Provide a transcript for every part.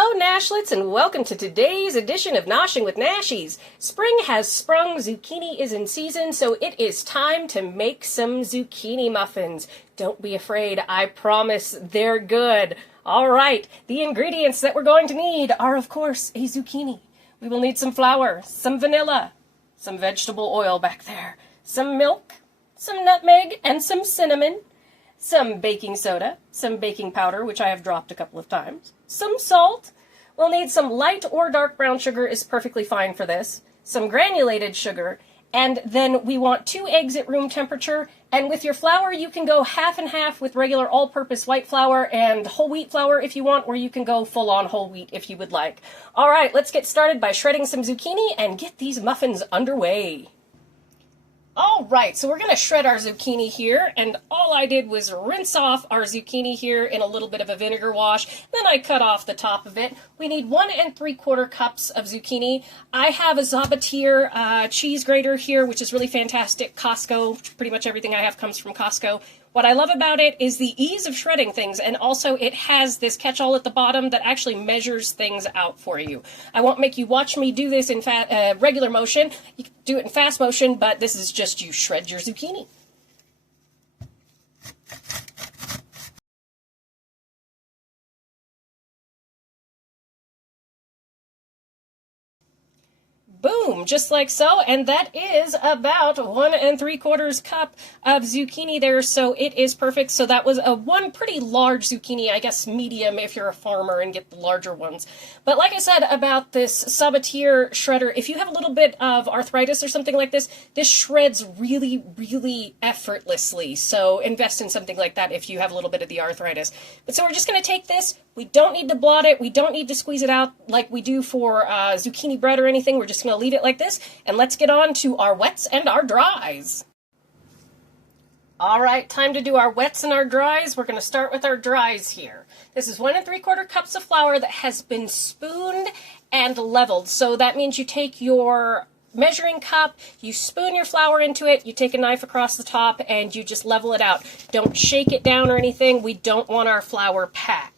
Hello, Nashlets, and welcome to today's edition of Noshing with Nashies. Spring has sprung, zucchini is in season, so it is time to make some zucchini muffins. Don't be afraid, I promise they're good. All right, the ingredients that we're going to need are, of course, a zucchini. We will need some flour, some vanilla, some vegetable oil back there, some milk, some nutmeg, and some cinnamon, some baking soda, some baking powder, which I have dropped a couple of times, some salt. We'll need some light or dark brown sugar is perfectly fine for this, some granulated sugar, and then we want 2 eggs at room temperature. And with your flour, you can go half and half with regular all-purpose white flour and whole wheat flour if you want, or you can go full-on whole wheat if you would like. All right, let's get started by shredding some zucchini and get these muffins underway. All right, so we're going to shred our zucchini here, and all I did was rinse off our zucchini here in a little bit of a vinegar wash. Then I cut off the top of it. We need 1 3/4 cups of zucchini. I have a Zabatier cheese grater here, which is really fantastic. Costco, pretty much everything I have comes from Costco. What I love about it is the ease of shredding things, and also it has this catch-all at the bottom that actually measures things out for you. I won't make you watch me do this in regular motion. You can do it in fast motion, but this is just you shred your zucchini. Boom, just like so, and that is about 1 3/4 cup of zucchini there, so it is perfect. So that was one pretty large zucchini, I guess medium if you're a farmer and get the larger ones. But like I said about this Sabatier shredder, if you have a little bit of arthritis or something like this shreds really, really effortlessly. So invest in something like that if you have a little bit of the arthritis. But so we're just going to take this. We don't need to blot it. We don't need to squeeze it out like we do for zucchini bread or anything. We're just going to leave it like this, and let's get on to our wets and our dries. All right, time to do our wets and our dries. We're going to start with our dries here. This is 1 3/4 cups of flour that has been spooned and leveled. So that means you take your measuring cup, you spoon your flour into it, you take a knife across the top, and you just level it out. Don't shake it down or anything. We don't want our flour packed.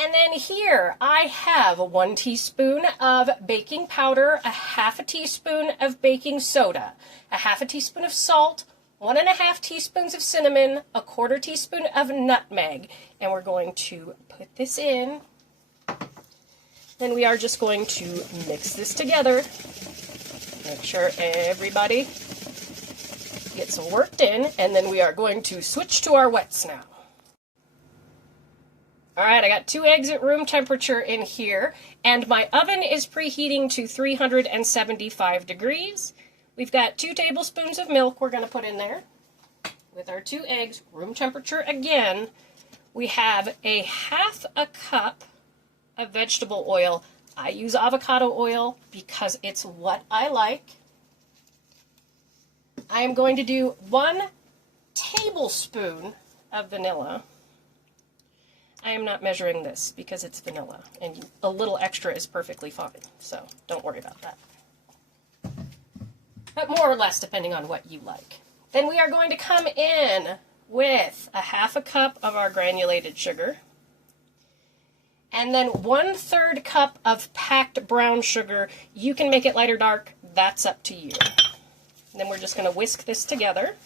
And then here I have 1 teaspoon of baking powder, a 1/2 teaspoon of baking soda, a 1/2 teaspoon of salt, 1 1/2 teaspoons of cinnamon, a 1/4 teaspoon of nutmeg, and we're going to put this in. Then we are just going to mix this together. Make sure everybody gets worked in, and then we are going to switch to our wets now. All right, I got 2 eggs at room temperature in here, and my oven is preheating to 375 degrees. We've got 2 tablespoons of milk we're going to put in there. With our 2 eggs, room temperature again. We have a 1/2 cup of vegetable oil. I use avocado oil because it's what I like. I am going to do 1 tablespoon of vanilla. I am not measuring this because it's vanilla, and a little extra is perfectly fine, so don't worry about that. But more or less depending on what you like. Then we are going to come in with a 1/2 cup of our granulated sugar, and then 1/3 cup of packed brown sugar. You can make it light or dark, that's up to you. And then we're just going to whisk this together.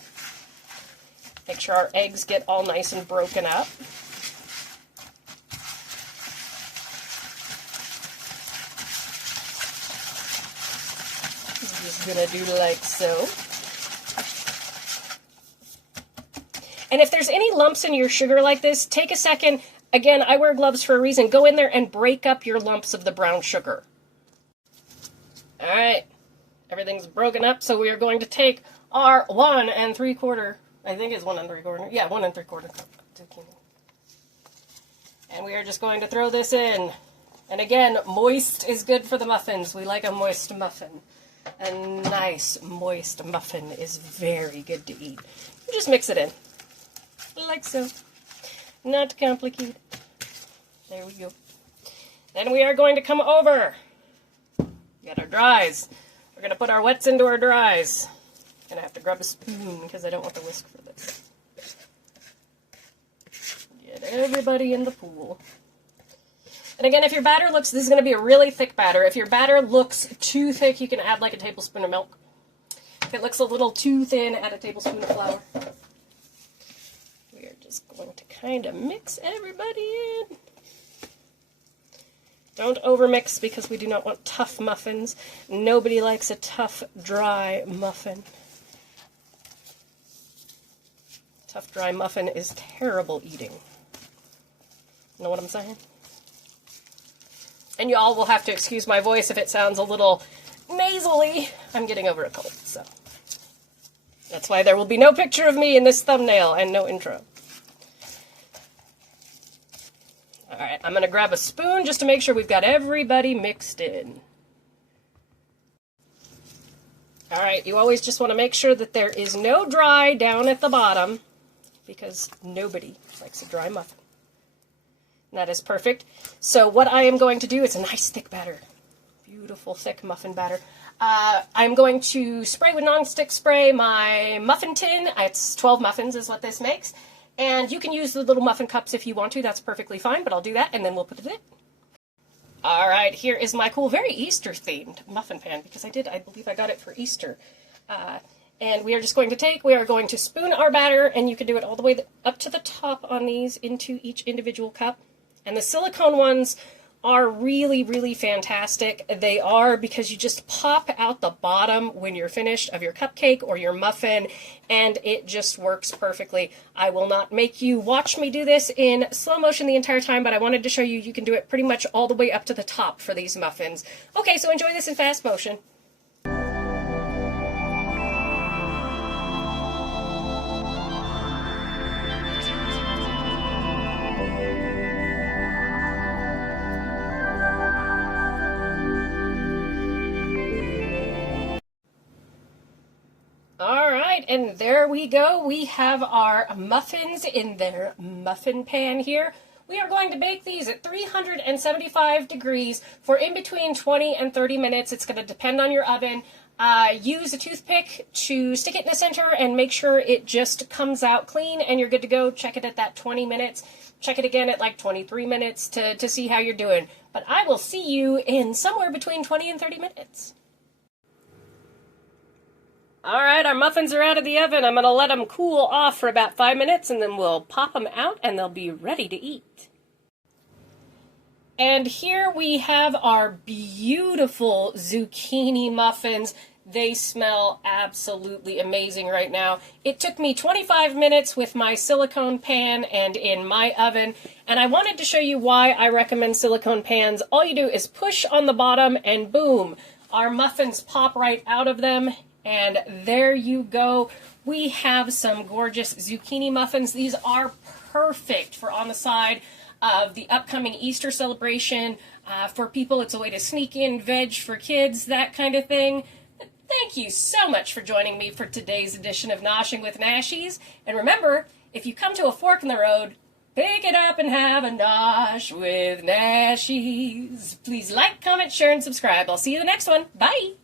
Make sure our eggs get all nice and broken up. Just gonna do like so. And if there's any lumps in your sugar like this, take a second. Again, I wear gloves for a reason. Go in there and break up your lumps of the brown sugar. All right, everything's broken up, so we are going to take our 1 3/4, I think it's 1 3/4, yeah, 1 3/4 cup of zucchini. And we are just going to throw this in. And again, moist is good for the muffins. We like a moist muffin. A nice moist muffin is very good to eat. You just mix it in, like so. Not complicated. There we go. Then we are going to come over. We got our dries. We're going to put our wets into our dries. Gonna have to grab a spoon because I don't want the whisk for this. Get everybody in the pool. And again, if your batter looks, this is going to be a really thick batter. If your batter looks too thick, you can add like a tablespoon of milk. If it looks a little too thin, add a tablespoon of flour. We are just going to kind of mix everybody in. Don't overmix because we do not want tough muffins. Nobody likes a tough, dry muffin. Tough, dry muffin is terrible eating. Know what I'm saying? And y'all will have to excuse my voice if it sounds a little nasally. I'm getting over a cold, so. That's why there will be no picture of me in this thumbnail and no intro. Alright, I'm going to grab a spoon just to make sure we've got everybody mixed in. Alright, you always just want to make sure that there is no dry down at the bottom, because nobody likes a dry muffin. And that is perfect. So what I am going to do is a nice thick batter. Beautiful thick muffin batter. I'm going to spray with nonstick spray my muffin tin. It's 12 muffins is what this makes. And you can use the little muffin cups if you want to. That's perfectly fine, but I'll do that and then we'll put it in. All right, here is my cool, very Easter-themed muffin pan because I believe I got it for Easter. And we are just going to spoon our batter, and you can do it all the way up to the top on these into each individual cup. And the silicone ones are really, really fantastic. They are because you just pop out the bottom when you're finished of your cupcake or your muffin, and it just works perfectly. I will not make you watch me do this in slow motion the entire time, but I wanted to show you you can do it pretty much all the way up to the top for these muffins. Okay, so enjoy this in fast motion. Alright, and there we go. We have our muffins in their muffin pan here. We are going to bake these at 375 degrees for in between 20 and 30 minutes. It's going to depend on your oven. Use a toothpick to stick it in the center and make sure it just comes out clean and you're good to go. Check it at that 20 minutes. Check it again at like 23 minutes to see how you're doing. But I will see you in somewhere between 20 and 30 minutes. Alright, our muffins are out of the oven. I'm going to let them cool off for about 5 minutes and then we'll pop them out and they'll be ready to eat. And here we have our beautiful zucchini muffins. They smell absolutely amazing right now. It took me 25 minutes with my silicone pan and in my oven, and I wanted to show you why I recommend silicone pans. All you do is push on the bottom and boom, our muffins pop right out of them. And there you go. We have some gorgeous zucchini muffins. These are perfect for on the side of the upcoming Easter celebration. For people, it's a way to sneak in veg for kids, that kind of thing. Thank you so much for joining me for today's edition of Noshing with Nashies. And remember, if you come to a fork in the road, pick it up and have a nosh with Nashies. Please like, comment, share, and subscribe. I'll see you in the next one. Bye!